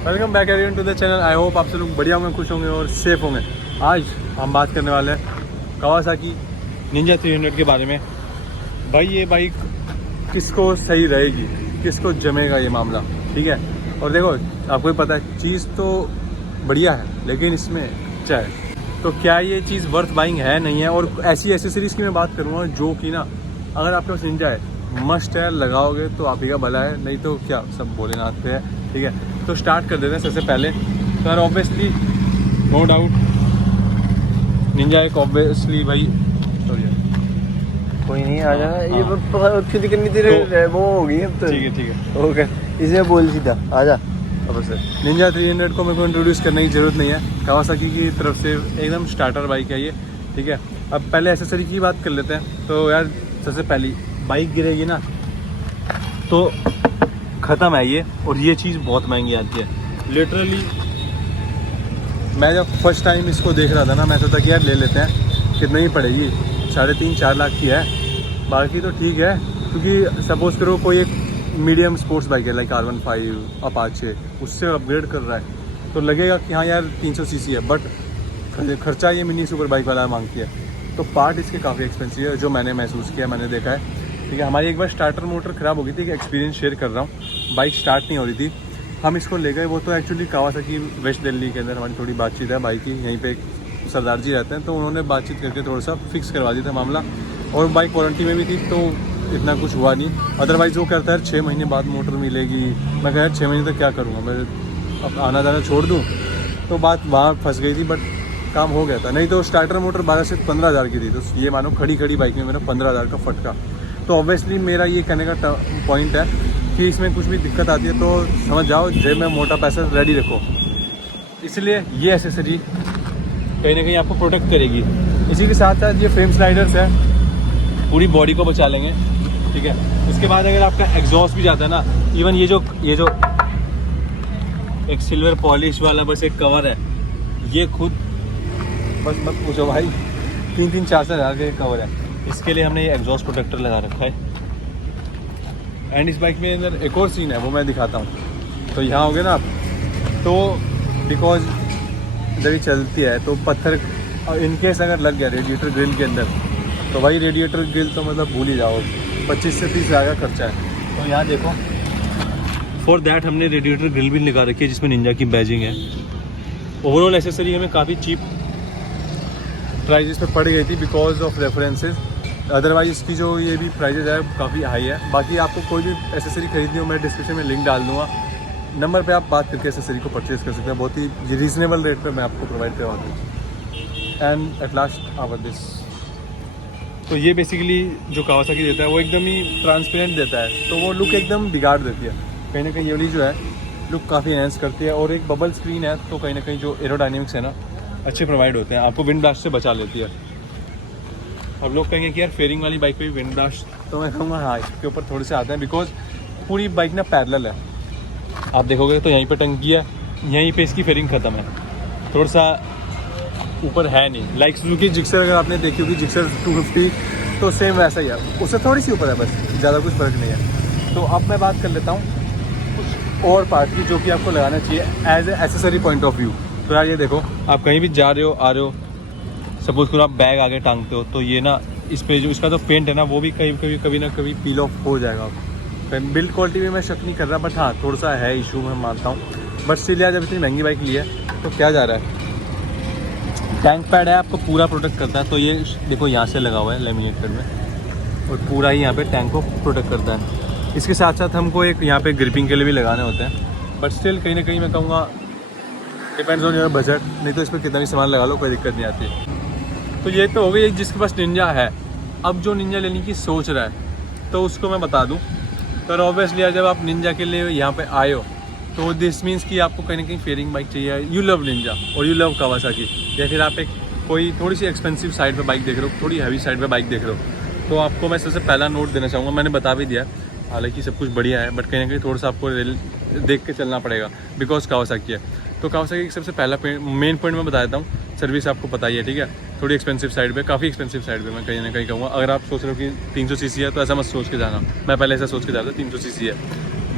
Welcome back everyone to the channel. I hope आप सब लोग बढ़िया होंगे, खुश होंगे और सेफ होंगे। आज हम बात करने वाले हैं कावासाकी निंजा 300 के बारे में। भाई ये बाइक किसको सही रहेगी, किसको जमेगा ये मामला, ठीक है। और देखो आपको भी पता है चीज़ तो बढ़िया है लेकिन इसमें खर्चा है, तो क्या ये चीज़ वर्थ बाइंग है नहीं है। और ऐसी एसेसरीज़ की मैं बात करूँगा जो कि ना अगर आपके पास निंजा है मस्ट है, लगाओगे तो आप ही का भला है, नहीं तो क्या सब भोलेनाथ पे है, ठीक है। तो स्टार्ट कर देते हैं सबसे पहले। तो यार ऑब्वियसली नो डाउट निंजा एक ऑब्वियसली भाई कोई नहीं आ जाना। ये हाँ। खुद करनी तेरे वो होगी अब तो। ठीक है ओके, इसे बोल सीधा आ जा। अब से निंजा 300 को मेरे को इंट्रोड्यूस करने की ज़रूरत नहीं है, कावासाकी की तरफ से एकदम स्टार्टर बाइक है ये, ठीक है। अब पहले एसेसरी की बात कर लेते हैं। तो यार सबसे पहली बाइक गिरेगी ना तो ख़त्म है ये, और ये चीज़ बहुत महंगी आती है लिटरली। मैं जब फर्स्ट टाइम इसको देख रहा था ना मैं सोचा कि यार ले लेते हैं, कितनी ही पड़ेगी, 3.5-4 लाख की है। बाकी तो ठीक है, क्योंकि सपोज करो कोई एक मीडियम स्पोर्ट्स बाइक है लाइक R15 अपाचे, उससे अपग्रेड कर रहा है तो लगेगा कि हाँ यार 300 सीसी है, बट खर्चा ये मिनी सुपर बाइक वाला मांगती है। तो पार्ट इसके काफ़ी एक्सपेंसिव है, जो मैंने महसूस किया, मैंने देखा है, ठीक है। हमारी एक बार स्टार्टर मोटर ख़राब हो गई थी, एक्सपीरियंस शेयर कर रहा हूँ। बाइक स्टार्ट नहीं हो रही थी, हम इसको ले गए। वो तो एक्चुअली कावासाकी वेस्ट दिल्ली के अंदर हमारी थोड़ी बातचीत है बाइक की, यहीं पे सरदार जी रहते हैं, तो उन्होंने बातचीत करके थोड़ा सा फिक्स करवा दिया था मामला। और बाइक वारंटी में भी थी तो इतना कुछ हुआ नहीं। अदरवाइज़ वो कहता है 6 महीने बाद मोटर मिलेगी। मैं कहा 6 महीने तक क्या करूँगा, मैं अब आना जाना छोड़ दूँ, तो बात वहाँ फंस गई थी। बट काम हो गया था, नहीं तो स्टार्टर मोटर 12 से 15 हज़ार की थी, तो ये मानो खड़ी बाइक में मेरा 15 हज़ार का फटका। तो ऑब्वियसली मेरा ये कहने का पॉइंट है कि इसमें कुछ भी दिक्कत आती है तो समझ जाओ जेब में मोटा पैसा रेडी रखो। इसलिए ये एसेसरी कहीं ना कहीं आपको प्रोटेक्ट करेगी। इसी के साथ साथ ये फ्रेम स्लाइडर्स है, पूरी बॉडी को बचा लेंगे, ठीक है। इसके बाद अगर आपका एग्जॉस्ट भी जाता है ना, इवन ये जो एक सिल्वर पॉलिश वाला बस एक कवर है, ये खुद बस मत पूछो भाई, 3-4 हज़ार का कवर है। इसके लिए हमने ये एग्जॉस्ट प्रोटेक्टर लगा रखा है। एंड इस बाइक में अंदर एक और सीन है, वो मैं दिखाता हूँ। तो यहाँ हो गए ना आप, तो बिकॉज जब ये चलती है तो पत्थर इनकेस अगर लग गया रेडिएटर ग्रिल के अंदर, तो भाई रेडिएटर ग्रिल तो मतलब भूल ही जाओ, 25 से 30 हज़ार का खर्चा है। तो यहाँ देखो, फॉर दैट हमने रेडिएटर ग्रिल भी लगा रखी है जिसमें निंजा की बैजिंग है। ओवरऑल एसेसरी हमें काफ़ी चीप प्राइजेस पे पड़ गई थी बिकॉज ऑफ रेफरेंसेस। अदरवाइज इसकी जो ये भी प्राइजेज है काफ़ी हाई है। बाकी आपको कोई भी एसेसरी खरीदनी हो मैं डिस्क्रिप्शन में लिंक डाल दूँगा, नंबर पे आप बात करके एसेसरी को परचेज़ कर सकते हैं। बहुत ही रीज़नेबल रेट पे मैं आपको प्रोवाइड करवा दूँ। And at last hour this, तो ये बेसिकली जो कावासाकी देता है वो एकदम ही ट्रांसपेरेंट देता है, तो वो लुक एकदम बिगाड़ देती है। कहीं ना कहीं ये वाली जो है लुक काफ़ी एनहेंस करती है। और एक बबल स्क्रीन है तो कहीं ना कहीं जो एरोडायनेमिक्स है ना अच्छे प्रोवाइड होते हैं, आपको विंड ब्लास्ट से बचा लेती है। अब लोग कहेंगे कि यार फेयरिंग वाली बाइक पे भी विंड ब्लास्ट, तो मैं कहूँगा हाँ इसके ऊपर थोड़े से आते हैं, बिकॉज पूरी बाइक ना पैरेलल है। आप देखोगे तो यहीं पे टंकी है, यहीं पे इसकी फेयरिंग ख़त्म है, थोड़ा सा ऊपर है नहीं। लाइक सुजुकी जिक्सर अगर आपने देखी होगी, जिक्सर 250, तो सेम वैसा ही है, उससे थोड़ी सी ऊपर है, बस ज़्यादा कुछ फ़र्क नहीं है। तो अब मैं बात कर लेता हूँ कुछ और पार्ट की जो कि आपको लगाना चाहिए as a accessory point of view. तो यार ये देखो, आप कहीं भी जा रहे हो आ रहे हो, सपोज करो आप बैग आगे टांगते हो, तो ये ना इस पे जो इसका तो पेंट है ना वो भी कभी ना कभी पील ऑफ हो जाएगा। बिल्ड क्वालिटी में मैं शक नहीं कर रहा, बट हाँ थोड़ा सा है इशू, मैं मानता हूँ। बट स्टिल यार जब इतनी महंगी बाइक ली है तो क्या जा रहा है। टैंक पैड है, आपको पूरा प्रोटेक्ट करता है। तो ये देखो यहाँ से लगा हुआ है लेमिनेटेड में, और पूरा ही यहाँ पे टैंक को प्रोटेक्ट करता है। इसके साथ साथ हमको एक यहाँ पे ग्रिपिंग के लिए भी लगाने होते हैं, बट स्टिल कहीं ना कहीं मैं कहूँगा डिपेंड्स ऑन योर बजट, नहीं तो इस पर कितना भी सामान लगा लो कोई दिक्कत नहीं आती। तो ये तो हो गई जिसके पास निंजा है। अब जो निंजा लेने की सोच रहा है तो उसको मैं बता दूँ, तो ऑब्वियसली जब आप निंजा के लिए यहाँ पे आए हो तो दिस मीन्स कि आपको कहीं ना कहीं फेयरिंग बाइक चाहिए, यू लव निंजा और यू लव कावासाकी, या फिर आप एक कोई थोड़ी सी एक्सपेंसिव साइड पे बाइक देख रहे हो, थोड़ी हैवी साइड पे बाइक देख रहे हो, तो आपको मैं सबसे पहला नोट देना चाहूँगा। मैंने बता भी दिया, हालांकि सब कुछ बढ़िया है, बट कहीं ना कहीं थोड़ा सा आपको देख के चलना पड़ेगा बिकॉज कावासाकी है। तो कावासाकी की सबसे पहला मेन पॉइंट मैं बता देता हूँ, सर्विस आपको पता ही है, ठीक है। थोड़ी एक्सपेंसिव साइड पे, काफ़ी एक्सपेंसिव साइड पे मैं कहीं ना कहीं कहूँगा। अगर आप सोच रहे हो कि 300 सीसी है तो ऐसा मत सोच के जाना, मैं पहले ऐसा सोच के जाता 300 सीसी है,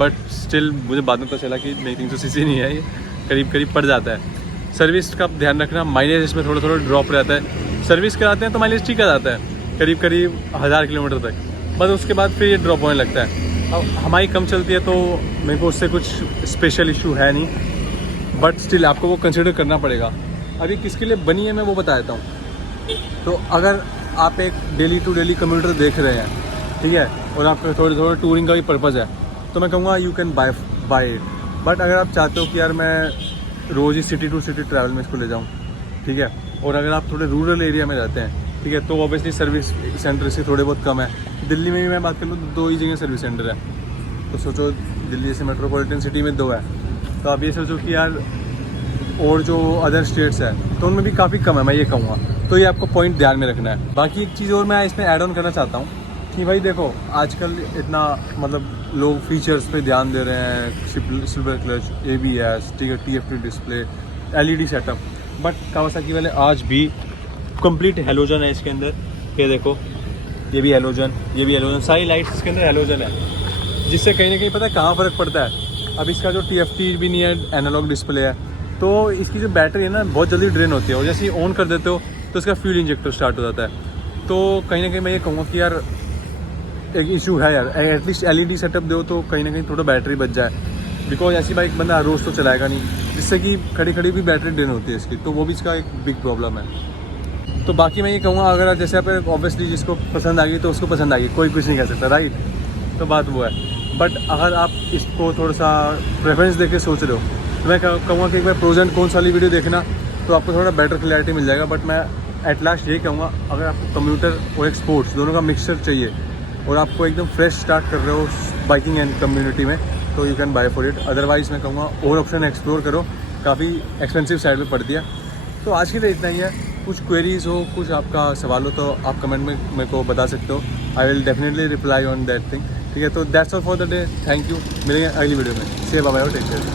बट स्टिल मुझे बाद में पता चला कि नहीं 300 सीसी नहीं है, ये करीब पड़ जाता है। सर्विस का ध्यान रखना, माइलेज इसमें थोड़ा ड्रॉप रहता है। सर्विस कराते हैं तो माइलेज ठीक आ जाता है करीब 1000 किलोमीटर तक, बस उसके बाद फिर ये ड्रॉप होने लगता है। अब हमारी कम चलती है तो मेरे को उससे कुछ स्पेशल इशू है नहीं, बट स्टिल आपको वो कंसिडर करना पड़ेगा। अभी किसके लिए बनी है मैं वो बता देता हूँ। तो अगर आप एक डेली टू डेली कम्यूटर देख रहे हैं, ठीक है, और आपका थोड़ा टूरिंग का भी पर्पज़ है, तो मैं कहूँगा you can buy it. But अगर आप चाहते हो कि यार मैं रोज़ ही सिटी टू सिटी ट्रैवल में इसको ले जाऊँ, ठीक है, और अगर आप थोड़े रूरल एरिया में रहते हैं, ठीक है, तो ऑब्वियसली सर्विस सेंटर से थोड़े बहुत कम है। दिल्ली में भी मैं बात कर लूँ तो 2 ही जगह सर्विस सेंटर है, तो सोचो दिल्ली जैसे मेट्रोपॉलिटन सिटी में 2 है, तो आप ये सोचो कि यार और जो अदर स्टेट्स है तो उनमें भी काफ़ी कम है, मैं ये कहूँगा। तो ये आपको पॉइंट ध्यान में रखना है। बाकी एक चीज़ और मैं इसमें ऐड ऑन करना चाहता हूँ कि भाई देखो आजकल इतना मतलब लोग फीचर्स पे ध्यान दे रहे हैं, सिल्वर क्लच, ABS, ठीक है, TFT display, LED setup, but Kawasaki वाले आज भी कंप्लीट हेलोजन है इसके अंदर। ये देखो ये भी हेलोजन, सारी लाइट्स इसके अंदर हेलोजन है, जिससे कहीं ना कहीं पता है कहाँ फ़र्क पड़ता है। अब इसका जो TFT भी नहीं है, एनालॉग डिस्प्ले है, तो इसकी जो बैटरी है ना बहुत जल्दी ड्रेन होती है, और जैसे ही ऑन कर देते हो तो इसका फ्यूल इंजेक्टर स्टार्ट हो जाता है। तो कहीं ना कहीं मैं ये कहूँगा कि यार एक इशू है यार, एटलीस्ट LED सेटअप दो तो कहीं ना कहीं थोड़ा बैटरी बच जाए, बिकॉज ऐसी बाइक बंदा रोज़ तो चलाएगा नहीं, जिससे कि खड़ी भी बैटरी ड्रेन होती है इसकी, तो वो भी इसका एक बिग प्रॉब्लम है। तो बाकी मैं ये कहूँगा अगर जैसे आप ऑब्वियसली जिसको पसंद आ गई तो उसको पसंद आ गई, कोई कुछ नहीं कह सकता, राइट, तो बात वो है। बट अगर आप इसको थोड़ा सा प्रेफरेंस देके सोच रहे हो तो मैं कहूँगा कि एक बार प्रोज एंड कॉन्स वाली वीडियो देखना, तो आपको थोड़ा बेटर क्लैरिटी मिल जाएगा। बट मैं एट लास्ट ये कहूँगा अगर आपको कम्यूटर और एक स्पोर्ट्स दोनों का मिक्सचर चाहिए और आपको एकदम फ्रेश स्टार्ट कर रहे हो बाइकिंग एंड कम्युनिटी में, तो you can buy for it. Otherwise मैं कहूँगा और ऑप्शन एक्सप्लोर करो, काफ़ी एक्सपेंसिव साइड में पड़ दिया। तो आज के लिए इतना ही है। कुछ क्वेरीज हो, कुछ आपका सवाल हो तो आप कमेंट में मेरे को बता सकते हो, I will definitely reply on that thing, ठीक है। तो that's all for the day, thank you, मिलेंगे अगली वीडियो में, से बाय बाय, टेक केयर।